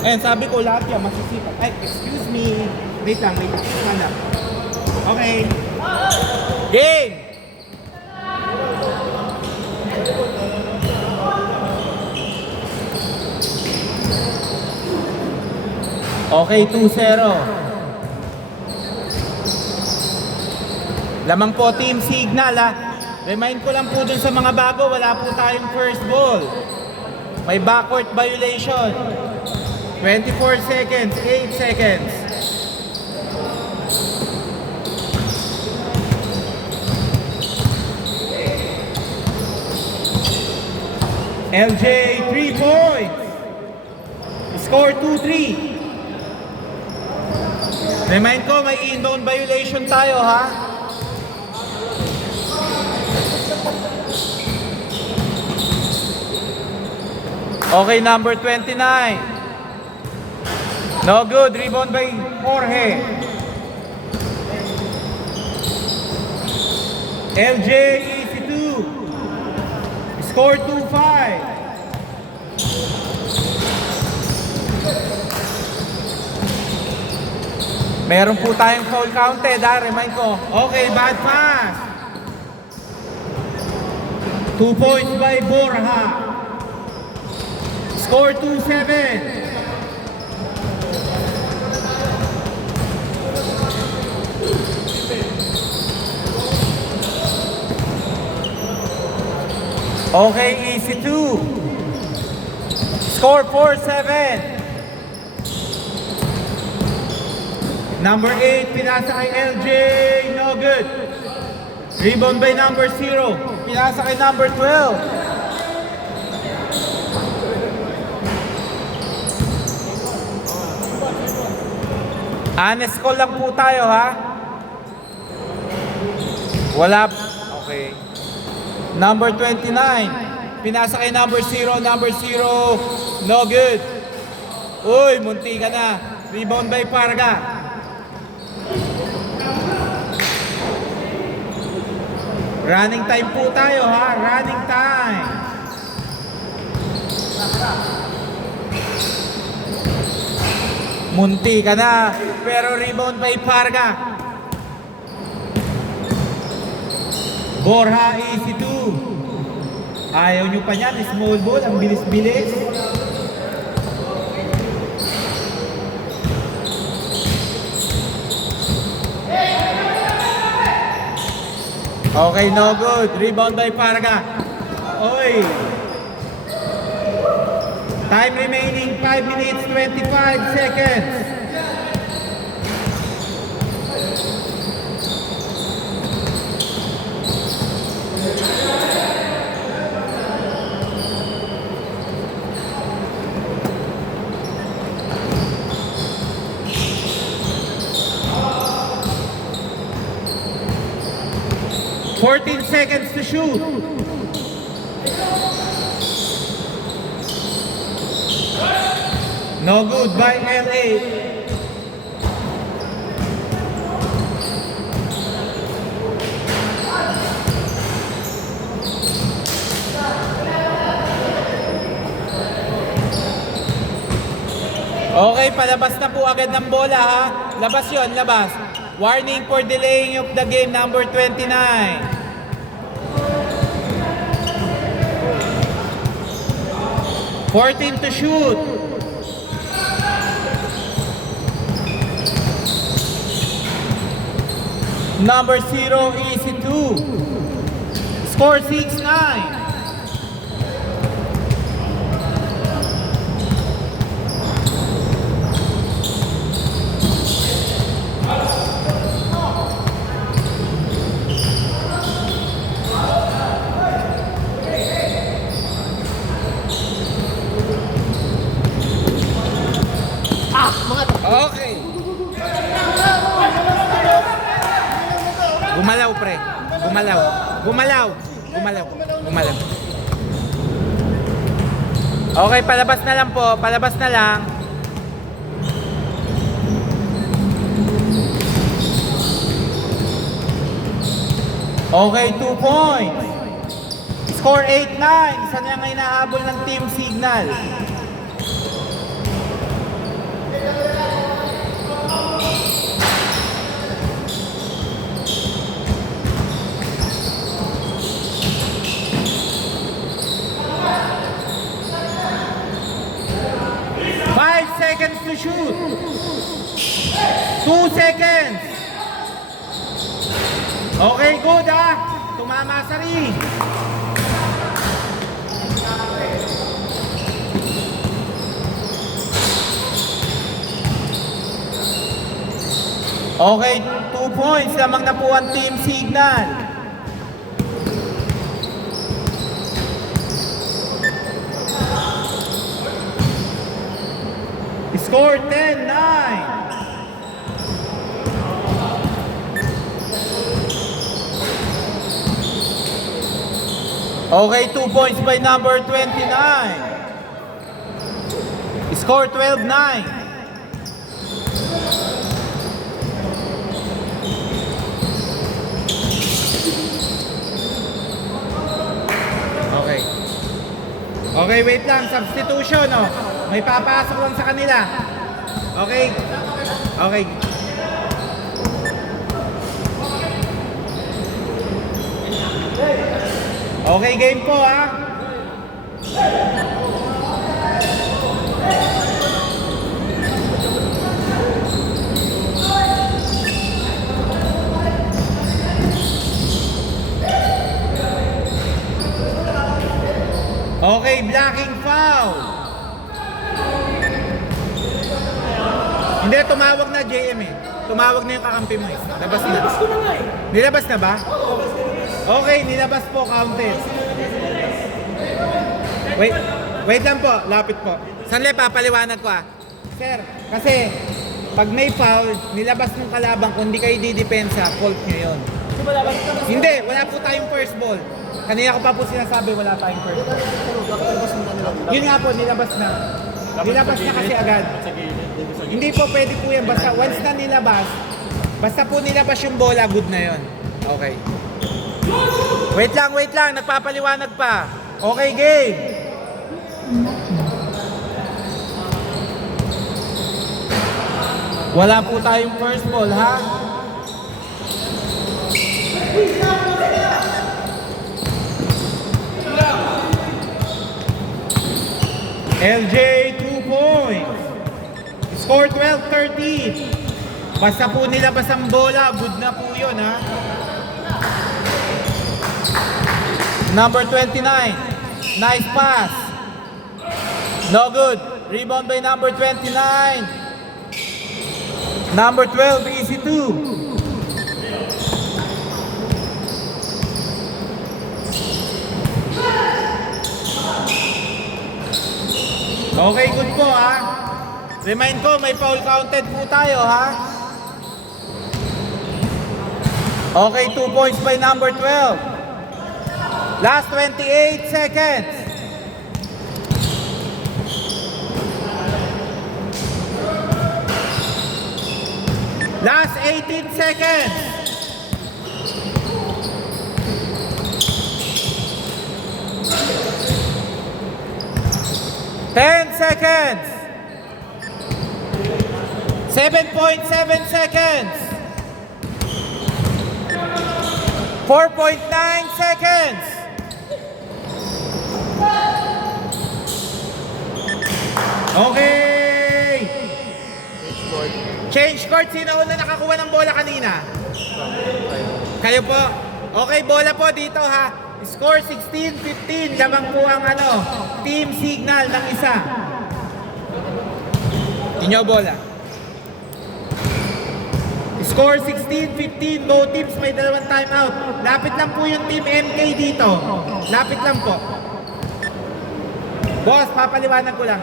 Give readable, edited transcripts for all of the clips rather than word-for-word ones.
And sabi ko lahat yan, masisipag. Ay, excuse me. Wait lang, wait lang. Wala. Okay. Game! Okay, 2-0. Lamang po Team Signal ha. Remind ko lang po dun sa mga bago, wala po tayong first ball. May backward violation. 24 seconds, 8 seconds. LJ, 3 points. Score 2-3. Remind ko, may inbound violation tayo ha. Okay, number 29. No good. Rebound by Jorge. LJ, easy 2. Score 2-5. Meron po tayong foul counted ha. Remind ko. Okay, bad pass. 2 points by Borja. Score 2-7. Okay, easy 2. Score 4-7. Number 8, pinasa kay LJ, no good. Rebound by number 0, pinasa kay number 12. Honest call lang po tayo ha. Wala, okay. Number 29, pinasa kay number 0, no good. Uy, munti ka na. Rebound by Parga. Running time po tayo ha, running time. Munti ka na, pero rebound by Parga. Borja, easy 2. Ayaw nyo pa yan, small ball, ang bilis-bilis. Okay, no good. Rebound by Parga. Oy. Time remaining 5 minutes 25 seconds. Fourteen seconds to shoot. No good by LA. Okay, palabas na po agad ng bola ha. Labas yon, labas. Warning for delaying of the game, number 29. Fourteen to shoot. Number 0, easy 2. Score 6-9. Okay. Gumalaw pre. Gumalaw. Gumalaw. Gumalaw. Gumalaw. Okay, palabas na lang po. Palabas na lang. Okay, 2 points. Score 8-9. Isa na nga inahabol ng Team Signal. 5 seconds to shoot. 2 seconds. Okay, good ah. Tumama sa ring. Okay, 2 points lamang na po ang Team Signal. Score 10-9. Okay, 2 points by number 29. Score 12-9. Okay. Okay, wait lang. Substitution, oh. May papasok lang sa kanila. Okay? Okay. Okay, game po, ha? Okay, blocking foul. Hindi, tumawag na JM eh. Tumawag na yung kakampi mo eh. Labas na. Nilabas na ba? Okay, nilabas po, counted. Wait lang po, lapit po. Sanle, papaliwanag ko ah. Sir, kasi pag may foul, nilabas ng kalaban, kung hindi kayo didepensa, fault nyo yun. Hindi, wala po tayong first ball. Kanina ko pa po sinasabi, wala tayong first ball. Yun nga po, nilabas na. Nilabas na kasi agad. Hindi po pwede po yan. Basta once na nilabas, basta po nilabas yung bola, good na yun. Okay. Wait lang. Nagpapaliwanag pa. Okay, game. Wala po tayong first ball, ha? LJ, 2 points. Score 12-13. Basta po nilabas ang bola, good na po yun, ha? Number 29. Nice pass. No good. Rebound by number 29. Number 12, easy 2. Okay, good po ha. Remind ko, may foul counted po tayo ha. Okay, 2 points by number 12. Last 28 seconds. Last 18 seconds. Ten seconds. 7.7 seconds. 4.9 seconds. Okay. Change court. Sino una nakakuha ng bola kanina? Kayo po. Okay, bola po dito ha. Score 16-15. Lamang po ang Team Signal ng isa. Inyo bola. Score 16-15. Both teams may dalawang timeout. Lapit lang po yung Team MK dito. Lapit lang po. Boss, papaliwanag ko lang.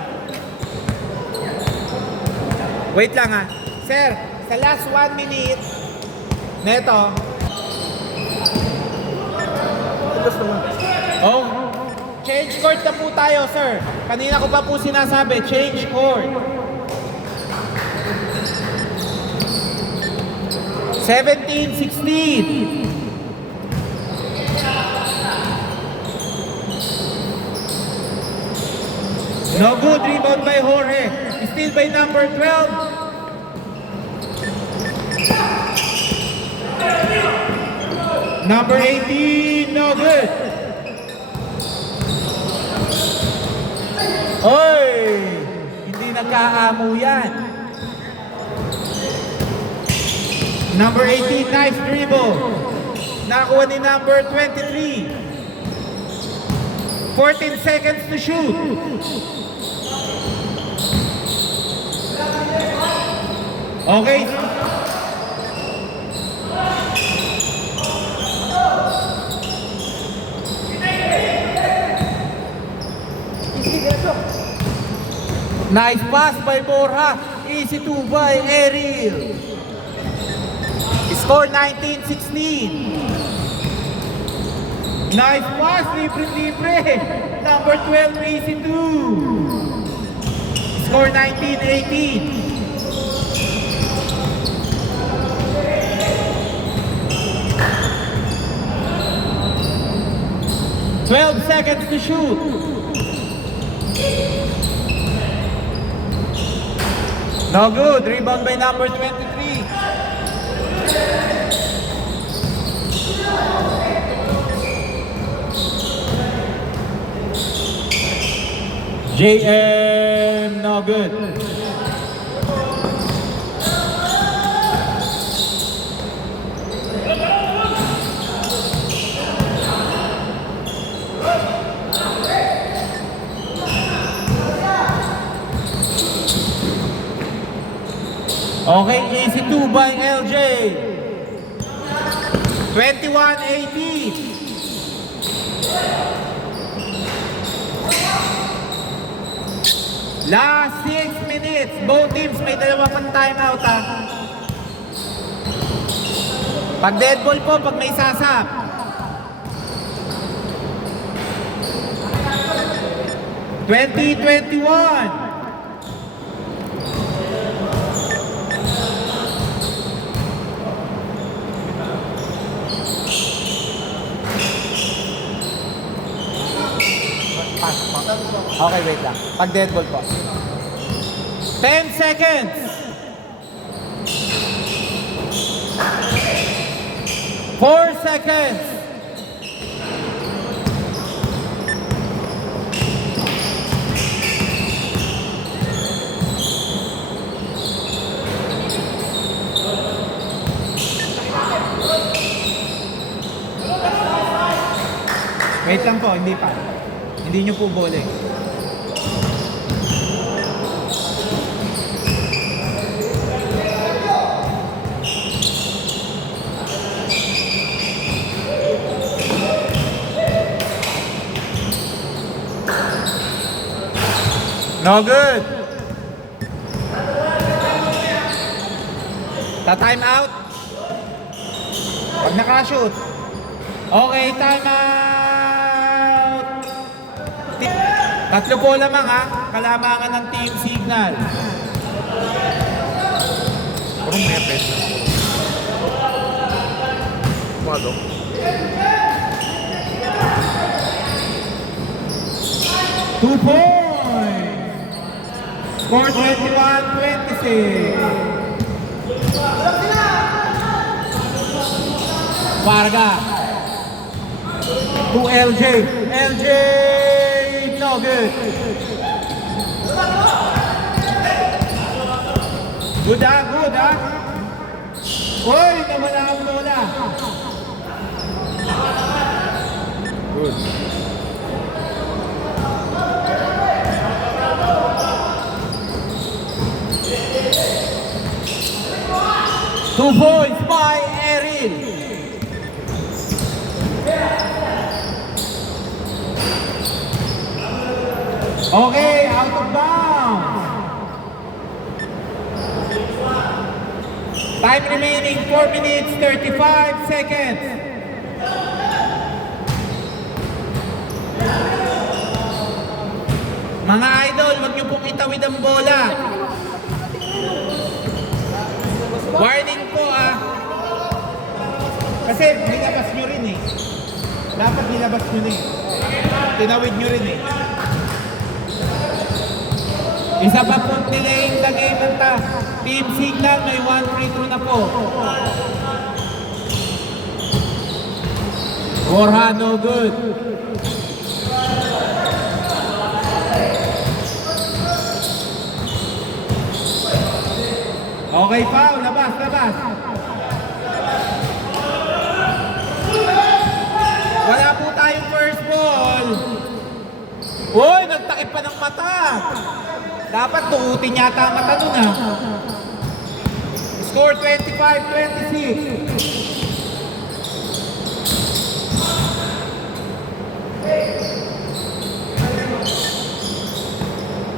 Wait lang ha. Sir, sa last 1 minute, neto. Oh, change court na po tayo, sir. Kanina ko pa po sinasabi, change court. 17-16. No good, rebound by Jorge. Still by number 12. Number 18, no good. Oy! Hindi nagkaamo yan. Number 18, nice dribble. Nakuha ni number 23. 14 seconds to shoot. Okay. Nice pass by Borja. Easy to by Ariel. Score 19-16. Nice pass, libre. Number 12, easy to. Score 19-18. 12 seconds to shoot. No good. Rebound by number 23. JM, no good. Okay, easy 2 by LJ. 21-18. Last 6 minutes. Both teams may dalawa pang timeout ha. Pag dead ball po, pag may sasap. (20-21) Okay, wait lang. Pag dead ball po. 10 seconds. Four seconds. Wait lang po, hindi pa. Hindi nyo po bole. No good. Ta-time out. Pag nakashoot. Okay, time out. Tatlo po lamang ha. Kalamangan ng Team Signal. Purong mepes. Kumado. 2 points. Score 21-26. Varga. To LJ. LJ. No good. Good ha, good ha. Uy, nawala ang bola. Good. Two points by Erin. Okay, out of bounds. Time remaining 4 minutes 35 seconds. Mga idol, wag niyo pong itawid ang bola. Warning po ah. Kasi nilabas nyo rin eh. Dapat nilabas nyo rin. Tinawid nyo rin eh. Isa pa pong delaying the game ng Team Signal. May 1 free throw na po. Borja, no good. Okay, foul. Labas, labas. Wala po tayong first ball. Uy, nagtakip pa ng mata. Dapat tuutin yata ang mata nun ah. Score 25-26.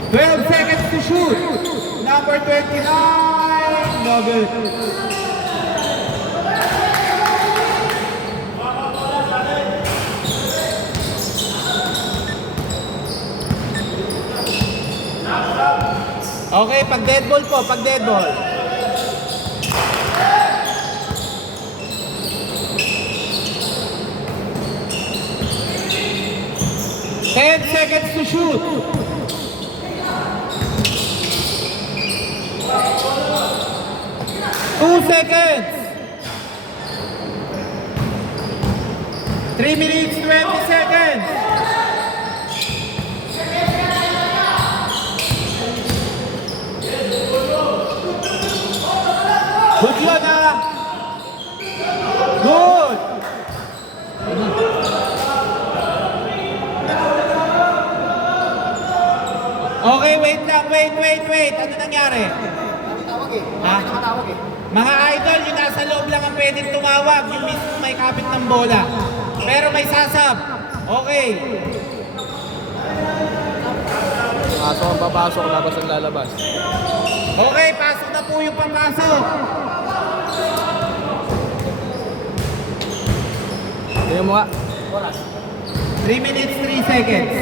12 seconds to shoot. Number 29. No good. Okay, pag dead ball po, pag dead ball. Ten seconds to shoot. Two seconds. 3 minutes, 20 seconds. Good yun ah. Good. Okay, wait lang, wait. Ano nangyari? Ha? Mga idol, yung nasa loob lang ang pwedeng tumawag, yung mismo may kapit ng bola. Pero may sasab. Okay. Pasok ang papasok, labas ang lalabas. Okay, pasok na po yung papasok. Tingnan mo nga. 3 minutes, 3 seconds.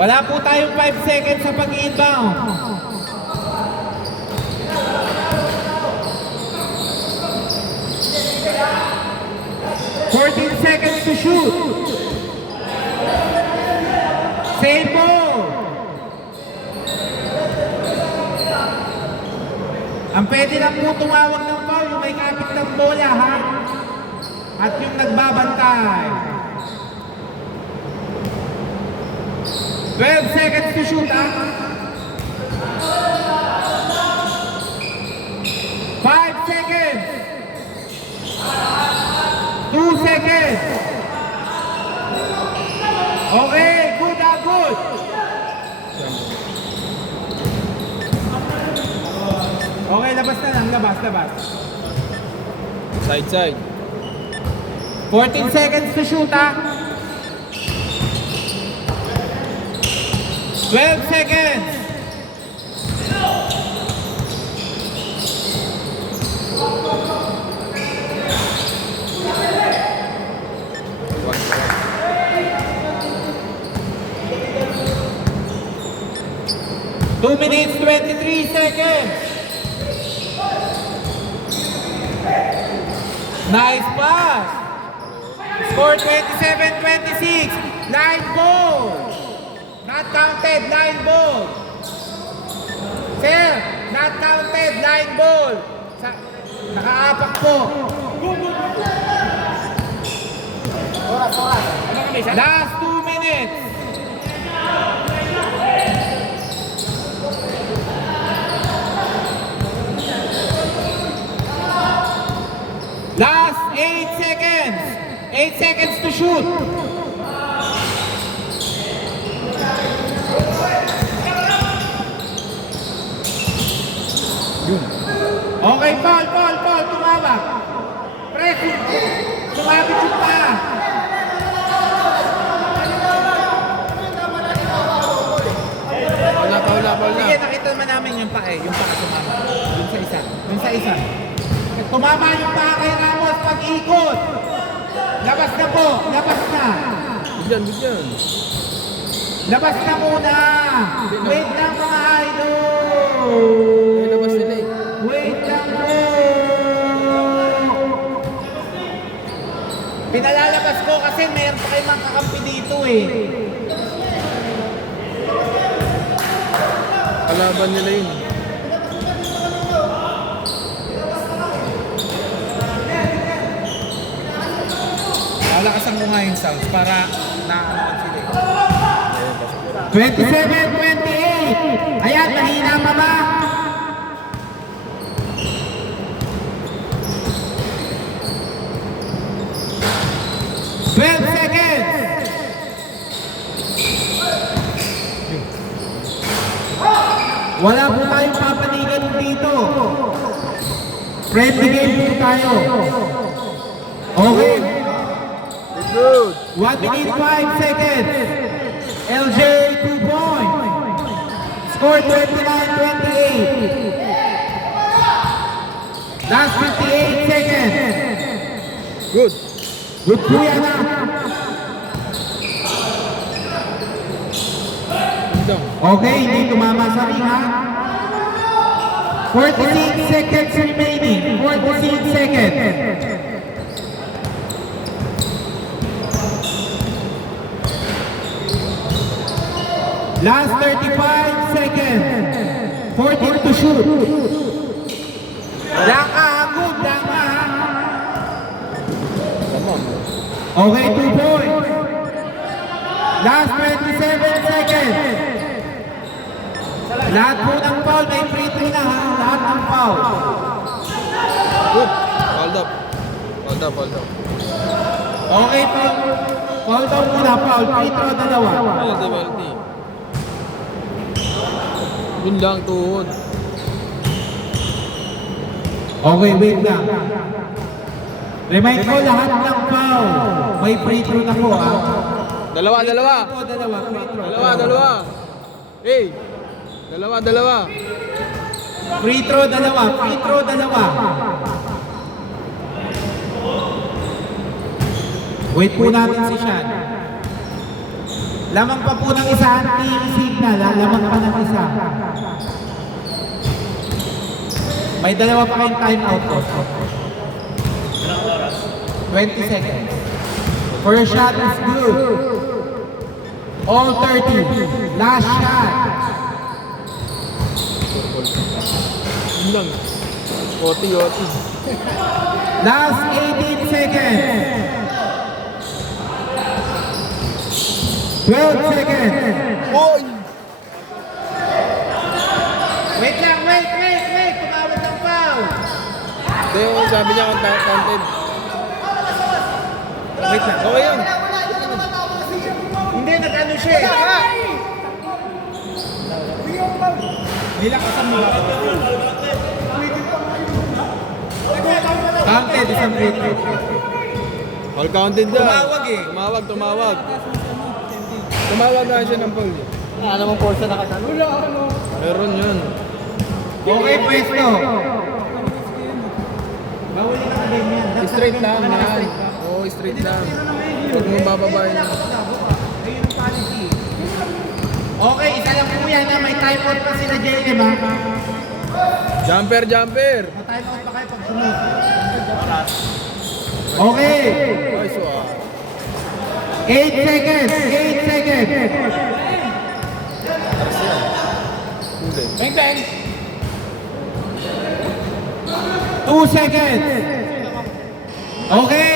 Wala po tayong 5 seconds sa pag-inbound. Fourteen seconds to shoot. Same ball. Ang pwede lang po tumawag ng foul yung may kapit ng bola ha. At yung nagbabantay. 12 seconds to shoot ha. 5 seconds. 2 seconds. Okay, good ah, good. Okay, labas na lang, labas. Side. 14 seconds to shoot ah. 12 seconds. Two minutes, 23 seconds. Nice pass. Score 27-26. Line ball. Not counted, line ball. Sir, not counted, line ball. Nakaapak po. Last 2 minutes. Last 8 seconds. 8 seconds to shoot. Okay, Paul, tumawag. Press, sumabit yung pa. Wala. Sige, nakita naman namin yung pa yung pa sumama. Yung sa isa. Tumama yung pa kay Ramos pag-ikot. Labas na po, labas na. Bigyan. Labas na muna. Wait lang mga idol. Ay, labas sila eh. Wait lang po. Pinalalabas ko kasi mayroon pa kayong mga kakampi dito eh. Kalaban nila yun. Lalakasan ko nga yung sounds para naanoan sila eh. Ayun, pasok. 27-28. Ayan, mahina pa ba? Twelve seconds. Wala po tayong papanigan dito. Friendly game po tayo. Okay. Good. 1 minute 5 seconds. LJ 2 points. Score 29-28. Last 58 seconds. Good. Good po yan ah. Gandang. Okay, hindi tumama sa ring ha. 46 seconds remaining. 46 seconds. Last 35 seconds. 14 to shoot. Daka, good, daka. Tama. Okay, 2 points. Last 27 seconds. Lahat po ng foul, may free throw na ha. Lahat ng foul. Good. Hold up. Hold up, hold up. Okay, foul. Foul daw muna, foul. Free throw dalawa. Penalty, penalty. Yun lang, tuhod. Okay, wait lang. Remind ko lahat ng foul. May free throw na po ha. Dalawa, dalawa. Dalawa, free throw. Dalawa, dalawa. Hey. Dalawa, dalawa. Free throw dalawa, free throw dalawa. Wait po natin si Sean. Lamang pa po ng isa, team signal ha? Lamang pa ng isa. May dalawa pa kayong time out po. 20 seconds. First shot is good. All 30. Last shot. Yun lang. Oti, oti. Last 18 seconds. 12 seconds. Oy! Wait lang, wait. Tumawag ng foul. Hindi, yung sabi niya counted. Wait lang. Okay yun. Hindi, nag-ano siya eh. Nilakasan mo. Counted, isang free throw. All counted na. Tumawag eh. Tumawag. Tumawag na siya ng foul. Wala namang porsa na kasama. Meron yun. Okay, pwesto. Bawal ka na ganyan. Straight lang yan. Oo, straight lang. Huwag mo bababayin. Ayun ang policy. Okay, isa lang po yan na may time out pa sila Jay, di ba? Jumper, jumper. May time out pa kayo pag sumunod. Okay. Ay, so ah. 8 seconds. 8 seconds. Huli. Bang bang! 2 seconds. Okay.